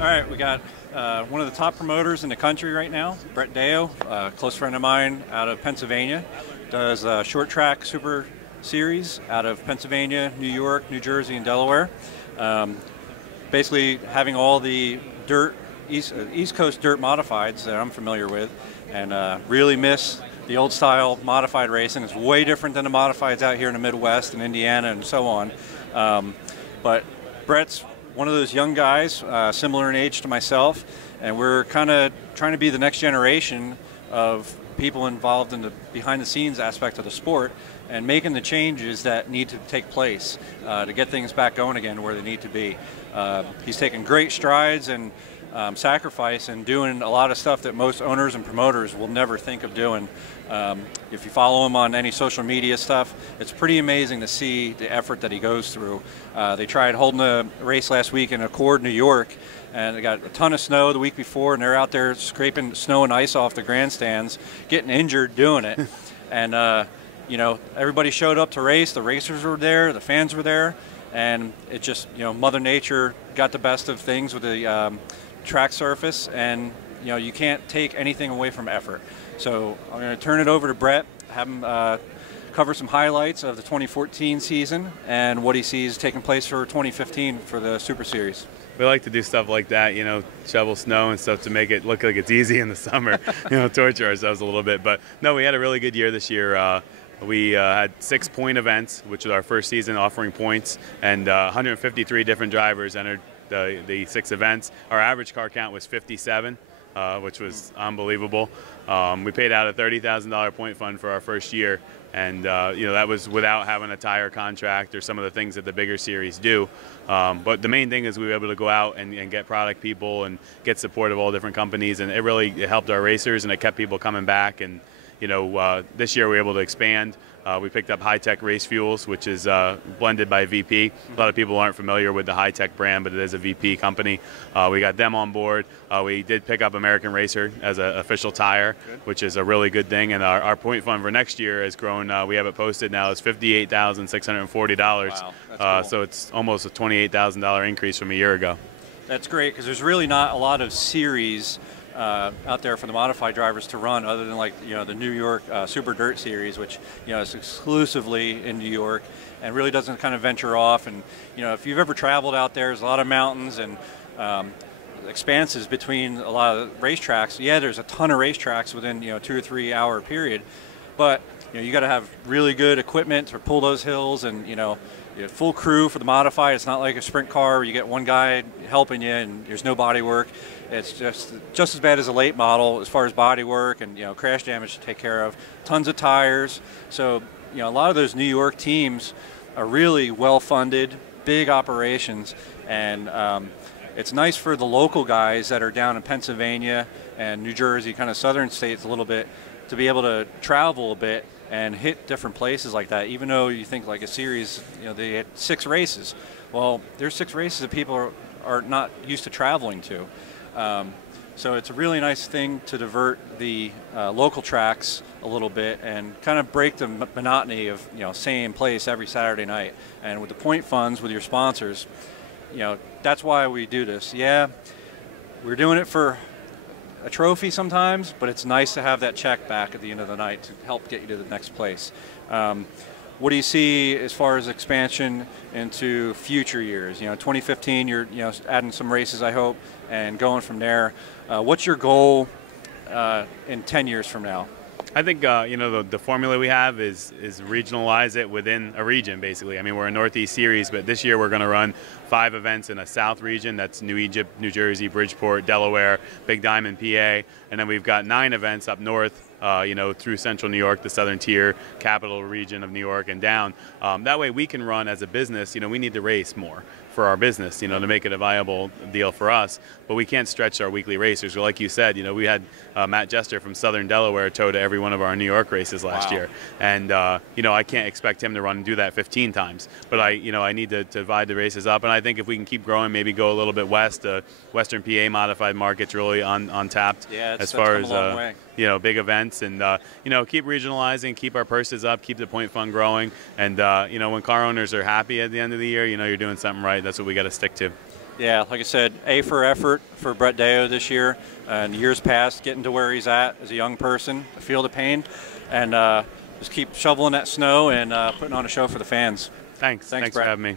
All right, we got one of the top promoters in the country right now, Brett Deo, a close friend of mine out of Pennsylvania, does short track super series out of Pennsylvania, New York, New Jersey, and Delaware. Basically having all the East Coast dirt modifieds that I'm familiar with, and really miss the old style modified racing. It's way different than the modifieds out here in the Midwest and Indiana and so on. But Brett's one of those young guys, similar in age to myself, and we're kind of trying to be the next generation of people involved in the behind-the-scenes aspect of the sport and making the changes that need to take place to get things back going again where they need to be. He's taken great strides and sacrifice and doing a lot of stuff that most owners and promoters will never think of doing. If you follow him on any social media stuff, it's pretty amazing to see the effort that he goes through. They tried holding a race last week in Accord, New York, and they got a ton of snow the week before, and they're out there scraping snow and ice off the grandstands, getting injured doing it. And you know, everybody showed up to race. The racers were there, the fans were there, and it just, you know, Mother Nature got the best of things with the track surface, and you know, you can't take anything away from effort. So I'm going to turn it over to Brett, have him cover some highlights of the 2014 season and what he sees taking place for 2015 for the Super Series. We like to do stuff like that, you know, shovel snow and stuff to make it look like it's easy in the summer, you know, torture ourselves a little bit. But no, we had a really good year this year. We had 6 point events, which was our first season offering points, and 153 different drivers entered the 6 events. Our average car count was 57, which was unbelievable. We paid out a $30,000 point fund for our first year, and you know, that was without having a tire contract or some of the things that the bigger series do. But the main thing is we were able to go out and get product people and get support of all different companies, and it helped our racers, and it kept people coming back. And you know, this year we were able to expand. We picked up High-Tech Race Fuels, which is blended by VP. A lot of people aren't familiar with the High-Tech brand, but it is a VP company. We got them on board. We did pick up American Racer as an official tire, which is a really good thing. And our point fund for next year has grown. We have it posted now as $58,640. Wow, that's cool. So it's almost a $28,000 increase from a year ago. That's great, because there's really not a lot of series out there for the modified drivers to run, other than, like, you know, the New York Super Dirt Series, which, you know, is exclusively in New York and really doesn't kind of venture off. And you know, if you've ever traveled out there, there's a lot of mountains and expanses between a lot of racetracks. Yeah, there's a ton of racetracks within, you know, 2 or 3 hour period, but you know, you got to have really good equipment to pull those hills, and you know, full crew for the modified. It's not like a sprint car where you get one guy helping you and there's no body work. It's just as bad as a late model as far as body work and, you know, crash damage to take care of. Tons of tires. So, you know, a lot of those New York teams are really well funded, big operations, and it's nice for the local guys that are down in Pennsylvania and New Jersey, kind of southern states a little bit, to be able to travel a bit and hit different places like that. Even though you think like a series, you know, they had 6 races. Well, there's 6 races that people are not used to traveling to. So it's a really nice thing to divert the local tracks a little bit and kind of break the monotony of, you know, same place every Saturday night. And with the point funds, with your sponsors, you know, that's why we do this. Yeah, we're doing it for a trophy sometimes, but it's nice to have that check back at the end of the night to help get you to the next place. What do you see as far as expansion into future years? You know, 2015, you're, you know, adding some races, I hope, and going from there. What's your goal in 10 years from now? I think you know, the formula we have is regionalize it within a region, basically. I mean, we're a Northeast series, but this year we're going to run 5 events in a South region. That's New Egypt, New Jersey, Bridgeport, Delaware, Big Diamond, PA, and then we've got 9 events up north. You know, through Central New York, the Southern Tier, Capital Region of New York, and down. That way we can run as a business. You know, we need to race more for our business, you know, to make it a viable deal for us. But we can't stretch our weekly racers. So like you said, you know, we had Matt Jester from Southern Delaware tow to every one of our New York races last year. And, you know, I can't expect him to run and do that 15 times. But you know, I need to divide the races up. And I think if we can keep growing, maybe go a little bit west, Western PA modified market's really untapped, yeah, as far as, you know, big events, and you know, keep regionalizing, keep our purses up, keep the point fund growing, and you know, when car owners are happy at the end of the year, you know, you're doing something right. that's what we got to stick to. Yeah, like I said, A for effort for Brett Deo this year. In years past, getting to where he's at as a young person, feel the pain, and just keep shoveling that snow and putting on a show for the fans. Thanks Brett. for having me.